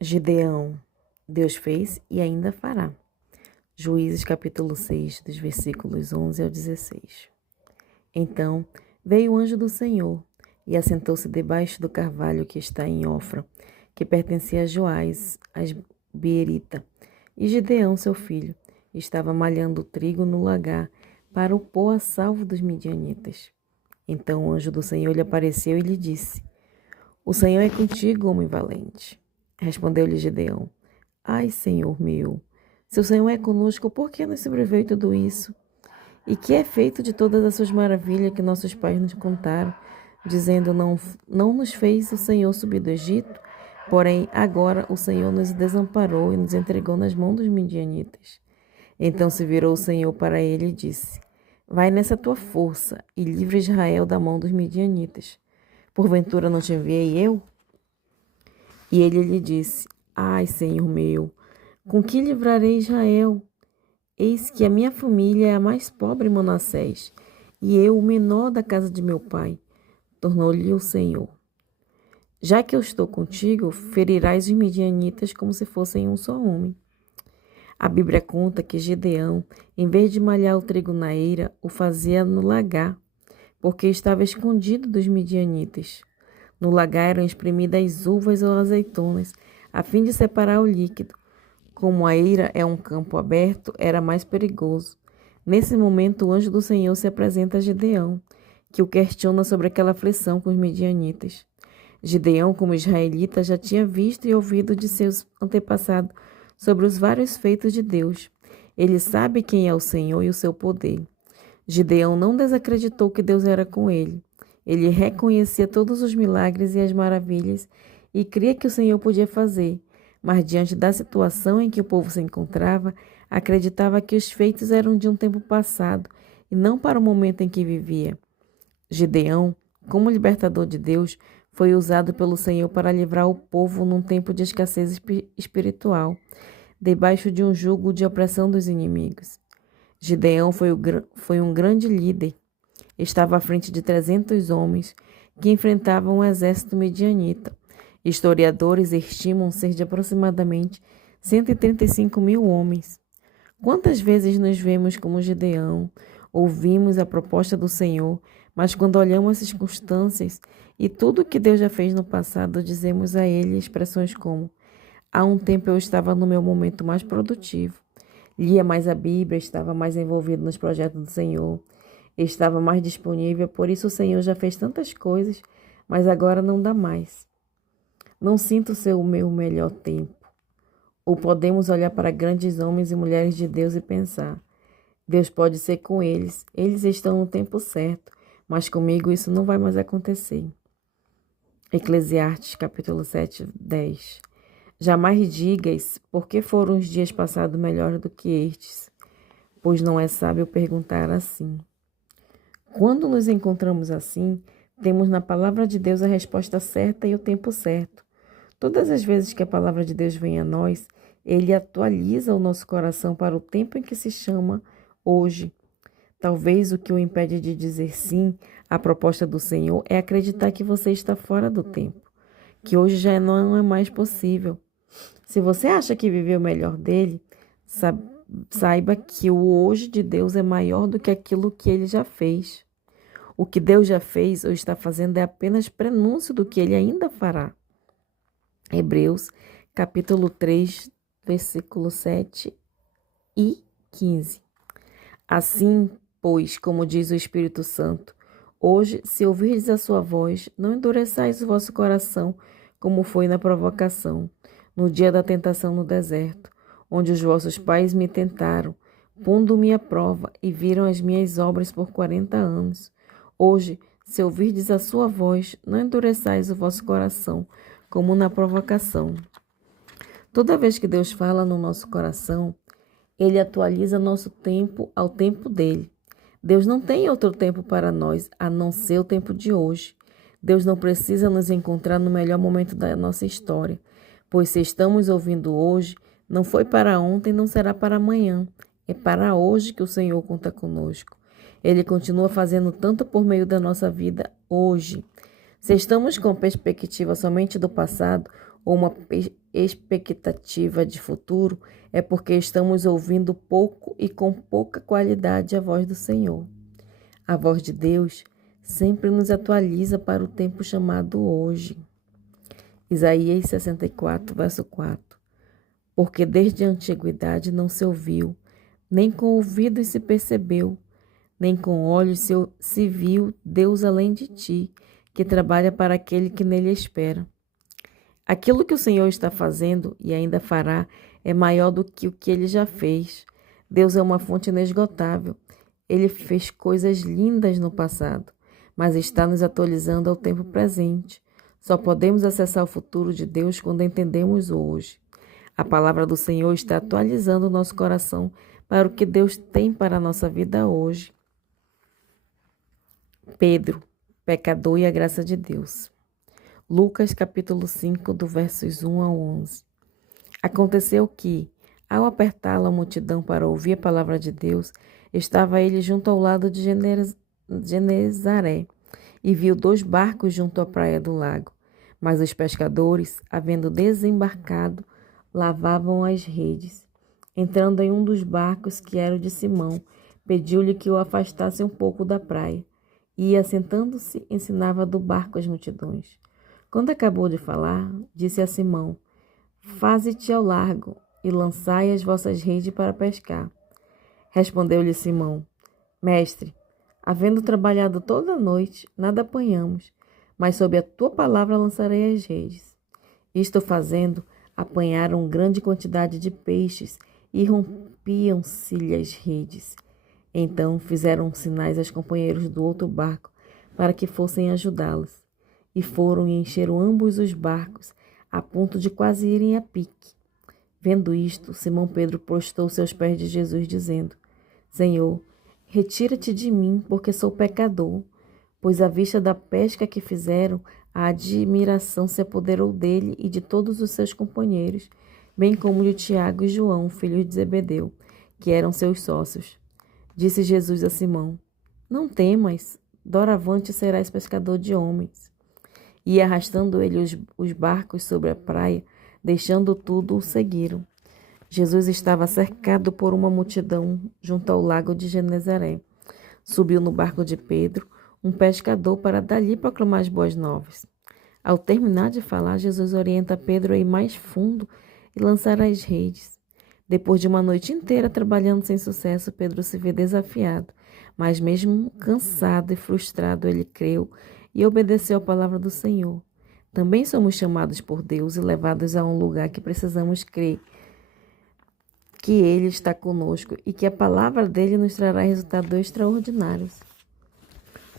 Gideão, Deus fez e ainda fará. Juízes capítulo 6, dos versículos 11 ao 16. Então veio o anjo do Senhor e assentou-se debaixo do carvalho que está em Ofra, que pertencia a Joás, a Beerita. E Gideão, seu filho, estava malhando o trigo no lagar para o pôr a salvo dos midianitas. Então o anjo do Senhor lhe apareceu e lhe disse: O Senhor é contigo, homem valente. Respondeu-lhe Gideão: Ai, Senhor meu, se o Senhor é conosco, por que nos sobreveio tudo isso? E que é feito de todas as suas maravilhas que nossos pais nos contaram, dizendo: não nos fez o Senhor subir do Egito? Porém, agora o Senhor nos desamparou e nos entregou nas mãos dos midianitas. Então se virou o Senhor para ele e disse: Vai nessa tua força e livra Israel da mão dos midianitas. Porventura não te enviei eu? E ele lhe disse: Ai, Senhor meu, com que livrarei Israel? Eis que a minha família é a mais pobre em Manassés, e eu o menor da casa de meu pai. Tornou-lhe o Senhor: Já que eu estou contigo, ferirás os midianitas como se fossem um só homem. A Bíblia conta que Gideão, em vez de malhar o trigo na eira, o fazia no lagar, porque estava escondido dos midianitas. No lagar eram espremidas uvas ou azeitonas, a fim de separar o líquido. Como a eira é um campo aberto, era mais perigoso. Nesse momento, o anjo do Senhor se apresenta a Gideão, que o questiona sobre aquela aflição com os midianitas. Gideão, como israelita, já tinha visto e ouvido de seus antepassados sobre os vários feitos de Deus. Ele sabe quem é o Senhor e o seu poder. Gideão não desacreditou que Deus era com ele. Ele reconhecia todos os milagres e as maravilhas e cria que o Senhor podia fazer, mas diante da situação em que o povo se encontrava, acreditava que os feitos eram de um tempo passado e não para o momento em que vivia. Gideão, como libertador de Deus, foi usado pelo Senhor para livrar o povo num tempo de escassez espiritual, debaixo de um jugo de opressão dos inimigos. Gideão foi um grande líder. Estava à frente de 300 homens que enfrentavam um exército midianita. Historiadores estimam ser de aproximadamente 135 mil homens. Quantas vezes nos vemos como Gideão, ouvimos a proposta do Senhor, mas quando olhamos as circunstâncias e tudo o que Deus já fez no passado, dizemos a Ele expressões como: há um tempo eu estava no meu momento mais produtivo, lia mais a Bíblia, estava mais envolvido nos projetos do Senhor, estava mais disponível, por isso o Senhor já fez tantas coisas, mas agora não dá mais. Não sinto ser o meu melhor tempo. Ou podemos olhar para grandes homens e mulheres de Deus e pensar: Deus pode ser com eles, eles estão no tempo certo, mas comigo isso não vai mais acontecer. Eclesiastes capítulo 7, 10. Jamais digas por que foram os dias passados melhores do que estes, pois não é sábio perguntar assim. Quando nos encontramos assim, temos na palavra de Deus a resposta certa e o tempo certo. Todas as vezes que a palavra de Deus vem a nós, Ele atualiza o nosso coração para o tempo em que se chama hoje. Talvez o que o impede de dizer sim à proposta do Senhor é acreditar que você está fora do tempo, que hoje já não é mais possível. Se você acha que viveu o melhor dele, saiba que o hoje de Deus é maior do que aquilo que ele já fez. O que Deus já fez ou está fazendo é apenas prenúncio do que ele ainda fará. Hebreus, capítulo 3, versículo 7 e 15. Assim, pois, como diz o Espírito Santo, hoje, se ouvirdes a sua voz, não endureçais o vosso coração, como foi na provocação, no dia da tentação no deserto, onde os vossos pais me tentaram, pondo-me à prova, e viram as minhas obras por 40 anos. Hoje, se ouvirdes a sua voz, não endureçais o vosso coração, como na provocação. Toda vez que Deus fala no nosso coração, Ele atualiza nosso tempo ao tempo dele. Deus não tem outro tempo para nós, a não ser o tempo de hoje. Deus não precisa nos encontrar no melhor momento da nossa história, pois se estamos ouvindo hoje, não foi para ontem, não será para amanhã. É para hoje que o Senhor conta conosco. Ele continua fazendo tanto por meio da nossa vida hoje. Se estamos com perspectiva somente do passado, ou uma expectativa de futuro, é porque estamos ouvindo pouco e com pouca qualidade a voz do Senhor. A voz de Deus sempre nos atualiza para o tempo chamado hoje. Isaías 64, verso 4. Porque desde a antiguidade não se ouviu, nem com ouvidos se percebeu, nem com olhos se viu Deus além de ti, que trabalha para aquele que nele espera. Aquilo que o Senhor está fazendo e ainda fará é maior do que o que ele já fez. Deus é uma fonte inesgotável. Ele fez coisas lindas no passado, mas está nos atualizando ao tempo presente. Só podemos acessar o futuro de Deus quando entendemos hoje. A palavra do Senhor está atualizando o nosso coração para o que Deus tem para a nossa vida hoje. Pedro, pecador e a graça de Deus. Lucas capítulo 5, do versos 1 ao 11. Aconteceu que, ao apertá-la a multidão para ouvir a palavra de Deus, estava ele junto ao lado de Genezaré e viu 2 barcos junto à praia do lago. Mas os pescadores, havendo desembarcado, lavavam as redes. Entrando em um dos barcos, que era o de Simão, pediu-lhe que o afastasse um pouco da praia. E, assentando-se, ensinava do barco as multidões. Quando acabou de falar, disse a Simão: Faze-te ao largo e lançai as vossas redes para pescar. Respondeu-lhe Simão: Mestre, havendo trabalhado toda a noite, nada apanhamos, mas sob a tua palavra lançarei as redes. Isto fazendo, apanharam grande quantidade de peixes e rompiam-se-lhe as redes. Então fizeram sinais aos companheiros do outro barco para que fossem ajudá-los. E foram e encheram ambos os barcos, a ponto de quase irem a pique. Vendo isto, Simão Pedro prostrou-se aos pés de Jesus, dizendo: Senhor, retira-te de mim, porque sou pecador. Pois à vista da pesca que fizeram, a admiração se apoderou dele e de todos os seus companheiros, bem como de Tiago e João, filhos de Zebedeu, que eram seus sócios. Disse Jesus a Simão: Não temas, doravante serás pescador de homens. E arrastando ele os barcos sobre a praia, deixando tudo, o seguiram. Jesus estava cercado por uma multidão junto ao lago de Genezaré. Subiu no barco de Pedro, um pescador, para dali proclamar as boas novas. Ao terminar de falar, Jesus orienta Pedro a ir mais fundo e lançar as redes. Depois de uma noite inteira trabalhando sem sucesso, Pedro se vê desafiado, mas mesmo cansado e frustrado, ele creu e obedeceu à palavra do Senhor. Também somos chamados por Deus e levados a um lugar que precisamos crer que Ele está conosco e que a palavra dele nos trará resultados extraordinários.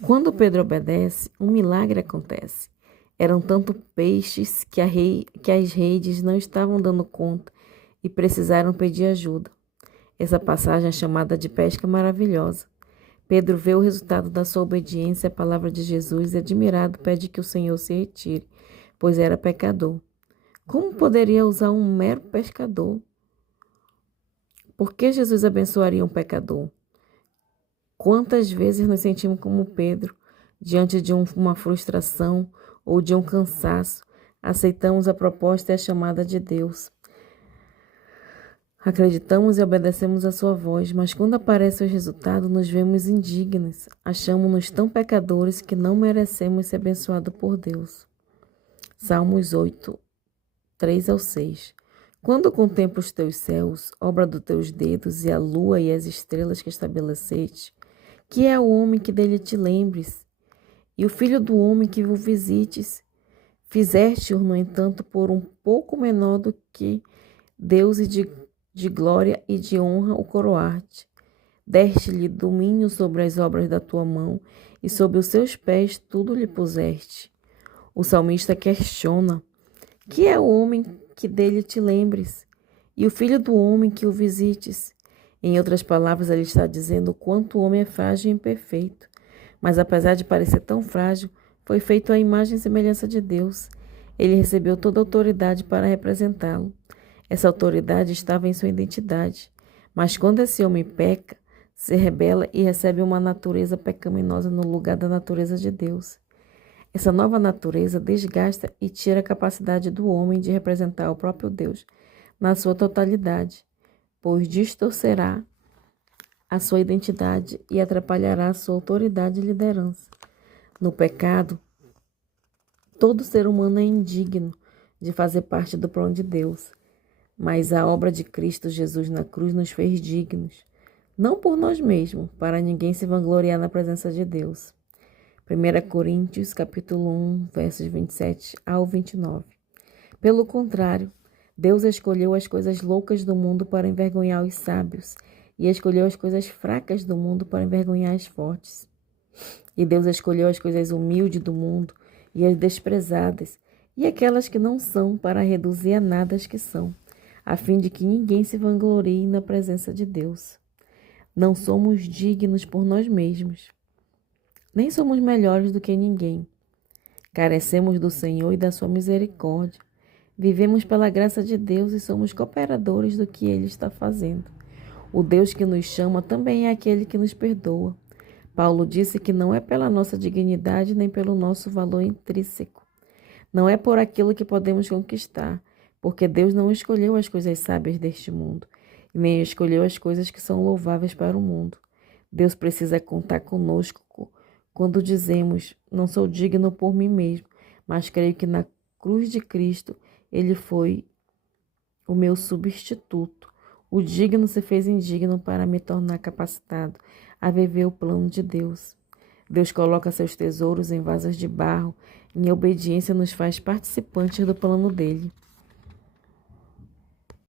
Quando Pedro obedece, um milagre acontece. Eram tanto peixes que as redes não estavam dando conta e precisaram pedir ajuda. Essa passagem é chamada de pesca maravilhosa. Pedro vê o resultado da sua obediência à palavra de Jesus e, admirado, pede que o Senhor se retire, pois era pecador. Como poderia usar um mero pescador? Por que Jesus abençoaria um pecador? Quantas vezes nos sentimos como Pedro, diante de uma frustração ou de um cansaço, aceitamos a proposta e a chamada de Deus. Acreditamos e obedecemos a sua voz, mas quando aparece o resultado, nos vemos indignos, achamos-nos tão pecadores que não merecemos ser abençoados por Deus. Salmos 8, 3 ao 6. Quando contemplo os teus céus, obra dos teus dedos, e a lua e as estrelas que estabeleceste, que é o homem que dele te lembres, e o filho do homem que o visites? Fizeste-o, no entanto, por um pouco menor do que Deus, e de glória e de honra o coroaste. Deste-lhe domínio sobre as obras da tua mão, e sob os seus pés tudo lhe puseste. O salmista questiona: que é o homem que dele te lembres, e o filho do homem que o visites? Em outras palavras, ele está dizendo o quanto o homem é frágil e imperfeito. Mas apesar de parecer tão frágil, foi feito à imagem e semelhança de Deus. Ele recebeu toda a autoridade para representá-lo. Essa autoridade estava em sua identidade. Mas quando esse homem peca, se rebela e recebe uma natureza pecaminosa no lugar da natureza de Deus. Essa nova natureza desgasta e tira a capacidade do homem de representar o próprio Deus na sua totalidade, pois distorcerá a sua identidade e atrapalhará a sua autoridade e liderança. No pecado, todo ser humano é indigno de fazer parte do plano de Deus, mas a obra de Cristo Jesus na cruz nos fez dignos, não por nós mesmos, para ninguém se vangloriar na presença de Deus. 1 Coríntios, capítulo 1, versos 27 ao 29. Pelo contrário, Deus escolheu as coisas loucas do mundo para envergonhar os sábios, e escolheu as coisas fracas do mundo para envergonhar as fortes. E Deus escolheu as coisas humildes do mundo e as desprezadas, e aquelas que não são, para reduzir a nada as que são, a fim de que ninguém se vanglorie na presença de Deus. Não somos dignos por nós mesmos, nem somos melhores do que ninguém. Carecemos do Senhor e da sua misericórdia. Vivemos pela graça de Deus e somos cooperadores do que Ele está fazendo. O Deus que nos chama também é aquele que nos perdoa. Paulo disse que não é pela nossa dignidade nem pelo nosso valor intrínseco. Não é por aquilo que podemos conquistar, porque Deus não escolheu as coisas sábias deste mundo, e nem escolheu as coisas que são louváveis para o mundo. Deus precisa contar conosco quando dizemos, não sou digno por mim mesmo, mas creio que na cruz de Cristo Ele foi o meu substituto. O digno se fez indigno para me tornar capacitado a viver o plano de Deus. Deus coloca seus tesouros em vasos de barro, em obediência nos faz participantes do plano dele.